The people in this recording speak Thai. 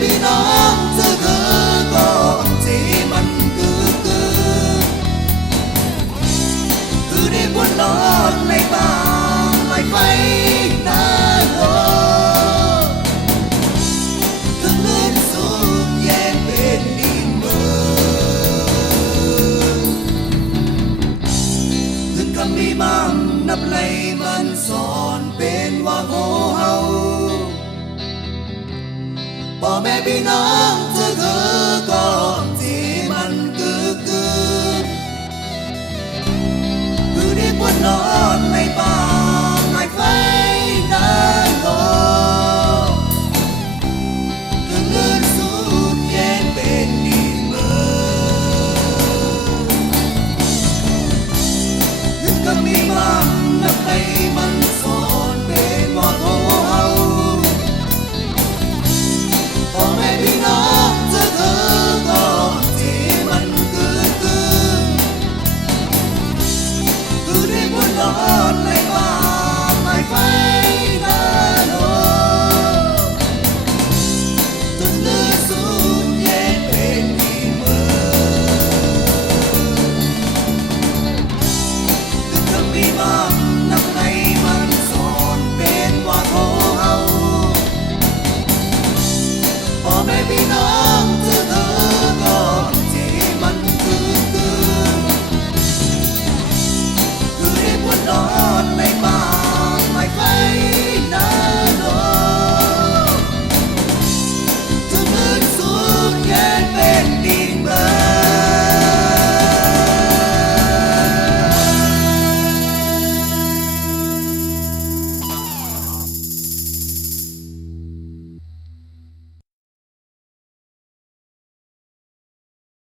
พี่น้องจะคือก่อนที่มันคือได้บนนอนในบ้านไม่ไฟนานโลถึงเงินสูงแย่เป็นดีเมื่อถึงคำมีมั่งนับไหลมันสอนเป็นว่าโง่เฮาพ่อแม่พี่น้องจะคือก่อนที่มันคือได้บนนอนในบ้านไม่ไฟนานโลถึงเงินสูญแย่เป็นดีเมื่อถึงก็มีมั่งนับไหลมันสอนเป็นว่าโง่เฮาพ่อแม่พี่น้องจะคือก่อนที่มันคือได้บนนอนในบ้านไม่ไฟนานโลจนเลือดสูญแย่เป็นดีเมื่อถึงคำมีมั่งนับไหลมันสอนเป็นว่าโง่เฮาพ่อแม่พี่น้อง